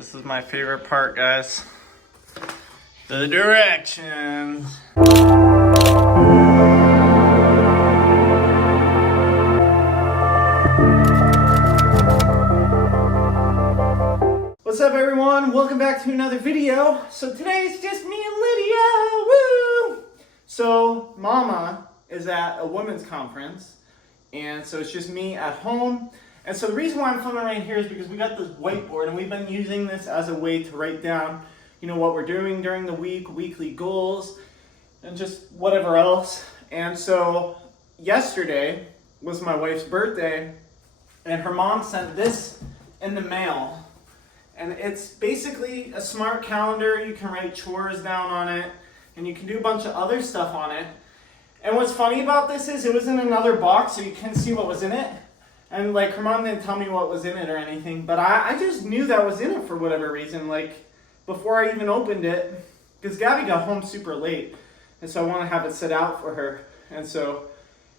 This is my favorite part, guys. The directions. What's up, everyone? Welcome back to another video. So today it's just me and Lydia. Woo! So Mama is at a women's conference, and so it's just me at home. And so the reason why I'm filming right here is because we got this whiteboard, and we've been using this as a way to write down, what we're doing during the week, weekly goals, and just whatever else. And so yesterday was my wife's birthday, and her mom sent this in the mail. And it's basically a smart calendar. You can write chores down on it, and you can do a bunch of other stuff on it. And what's funny about this is it was in another box, so you couldn't see what was in it. And her mom didn't tell me what was in it or anything, but I just knew that was in it for whatever reason, before I even opened it, because Gabby got home super late, and so I want to have it set out for her. And so,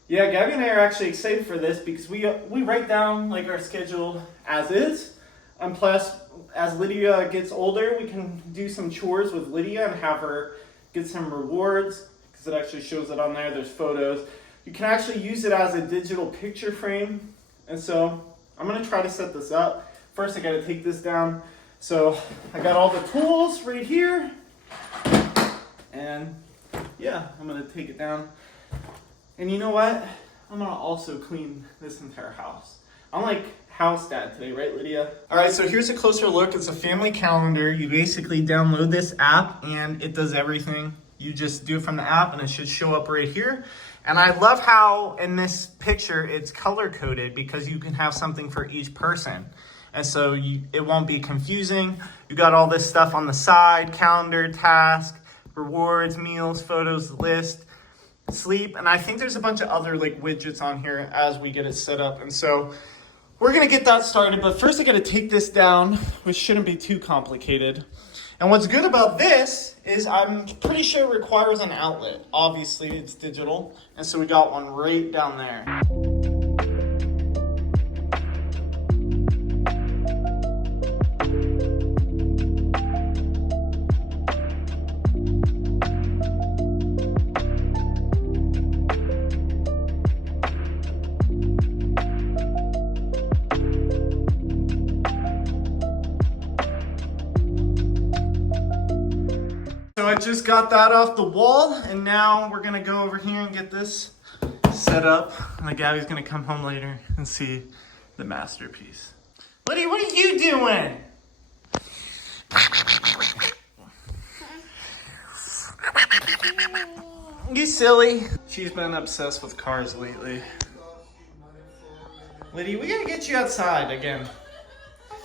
yeah, Gabby and I are actually excited for this because we write down our schedule as is, and plus, as Lydia gets older, we can do some chores with Lydia and have her get some rewards, because it actually shows it on there. There's photos. You can actually use it as a digital picture frame. And so I'm going to try to set this up. First, I got to take this down. So I got all the tools right here. And yeah, I'm going to take it down. And you know what? I'm going to also clean this entire house. I'm like house dad today, right, Lydia? All right, so here's a closer look. It's a family calendar. You basically download this app and it does everything. You just do it from the app and it should show up right here. And I love how in this picture it's color coded because you can have something for each person. And so it won't be confusing. You got all this stuff on the side: calendar, task, rewards, meals, photos, list, sleep. And I think there's a bunch of other widgets on here as we get it set up. And so we're gonna get that started, but first I gotta take this down, which shouldn't be too complicated. And what's good about this is I'm pretty sure it requires an outlet. Obviously, it's digital, and so we got one right down there. So I just got that off the wall, and now we're gonna go over here and get this set up. And Gabby's gonna come home later and see the masterpiece. Lydia, what are you doing? You silly. She's been obsessed with cars lately. Lydia, we gotta get you outside again.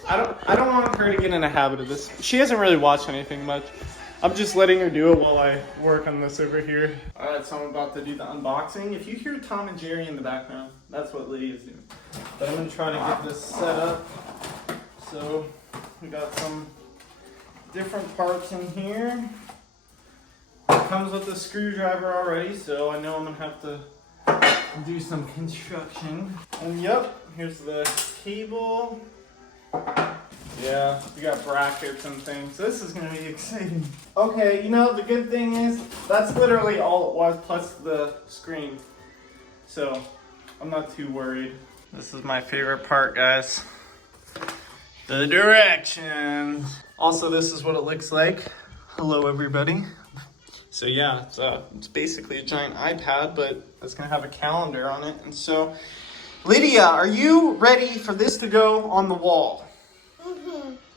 I don't want her to get in a habit of this. She hasn't really watched anything much. I'm just letting her do it while I work on this over here. All right, so I'm about to do the unboxing. If you hear Tom and Jerry in the background, that's what Lydia's doing. But I'm gonna try to get this set up. So we got some different parts in here. It comes with a screwdriver already, so I know I'm gonna have to do some construction. And yep, here's the cable. Yeah, we got brackets and things. This is going to be exciting. Okay, the good thing is that's literally all it was, plus the screen. So I'm not too worried. This is my favorite part, guys. The directions. Also, this is what it looks like. Hello, everybody. So yeah, it's basically a giant iPad, but it's going to have a calendar on it. And so, Lydia, are you ready for this to go on the wall?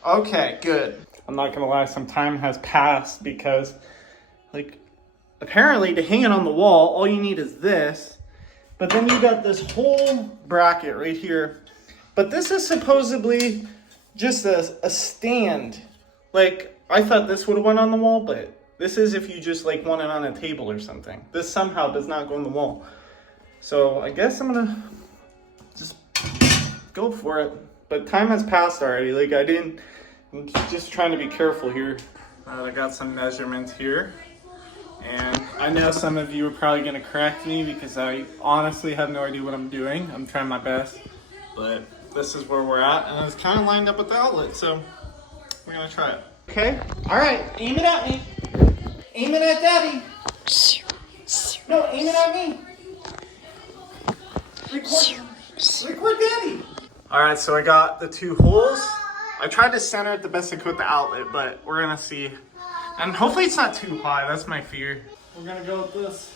Okay, good. I'm not gonna lie, some time has passed because, apparently to hang it on the wall, all you need is this. But then you got this whole bracket right here. But this is supposedly just a stand. I thought this would have went on the wall, but this is if you just want it on a table or something. This somehow does not go on the wall. So I guess I'm gonna just go for it. But time has passed already. I'm just trying to be careful here. I got some measurements here. And I know some of you are probably gonna correct me because I honestly have no idea what I'm doing. I'm trying my best. But this is where we're at. And it's kind of lined up with the outlet. So We're gonna try it. Okay. All right. Aim it at me. Aim it at Daddy. No, aim it at me. Record Daddy. All right. So I got the 2 holes. I tried to center it the best I could with the outlet, but we're gonna see. And hopefully it's not too high. That's my fear. We're gonna go with this.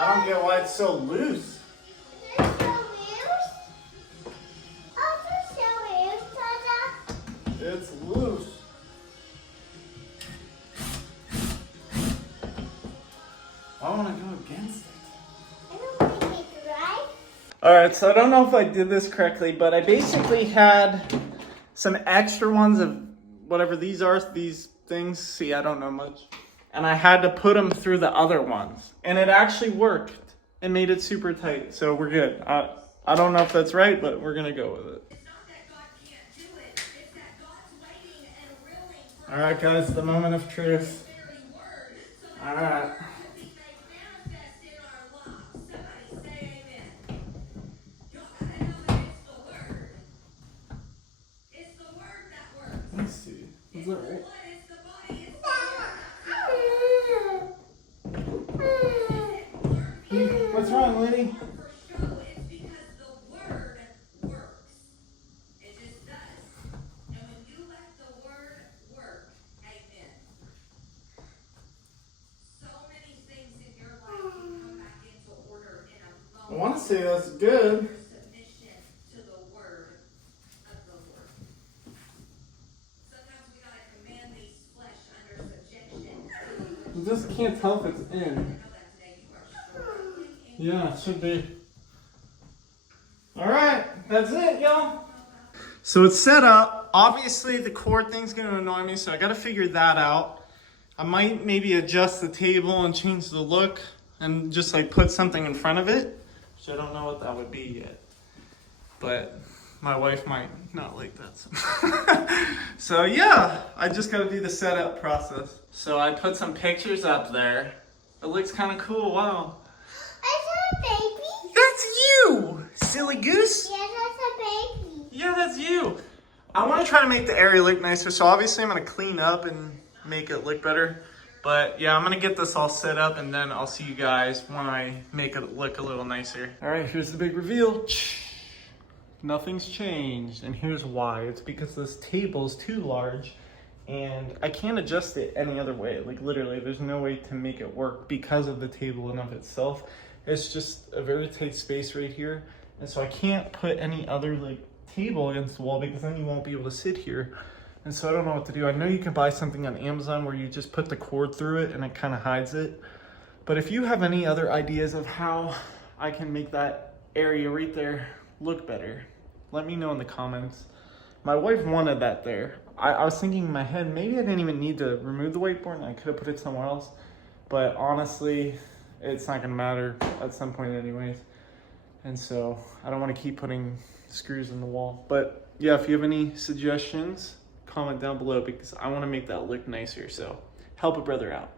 I don't get why it's so loose. It's so loose? Oh, it's so loose, Tata. It's loose. I want to go against it. I don't think it's right. Alright, so I don't know if I did this correctly, but I basically had some extra ones of whatever these are, these things. See, I don't know much. And I had to put them through the other ones. And it actually worked. It made it super tight, so we're good. I don't know if that's right, but we're gonna go with it. Alright guys, the moment of truth. Alright. Let's see. Is that right? What's wrong, Liddy? I want to say that's good. I just can't tell if it's in. Yeah, it should be. Alright, that's it, y'all. So it's set up. Obviously, the cord thing's going to annoy me, so I got to figure that out. I might maybe adjust the table and change the look and just like put something in front of it. Which I don't know what that would be yet. But my wife might not like that. So yeah, I just got to do the setup process. So I put some pictures up there. It looks kind of cool, wow. I saw a baby. That's you, silly goose. Yeah, that's a baby. Yeah, that's you. I want to try to make the area look nicer, so obviously I'm going to clean up and make it look better. But yeah, I'm going to get this all set up and then I'll see you guys when I make it look a little nicer. All right, here's the big reveal. Nothing's changed, and here's why. It's because this table's too large and I can't adjust it any other way. Like literally, there's no way to make it work because of the table in of itself. It's just a very tight space right here. And so I can't put any other like table against the wall because then you won't be able to sit here. And so I don't know what to do. I know you can buy something on Amazon where you just put the cord through it and it kind of hides it. But if you have any other ideas of how I can make that area right there look better, let me know in the comments. My wife wanted that there. I was thinking in my head, maybe I didn't even need to remove the whiteboard and I could have put it somewhere else. But honestly, it's not gonna matter at some point anyways. And so I don't want to keep putting screws in the wall. But yeah, if you have any suggestions, comment down below because I want to make that look nicer. So help a brother out.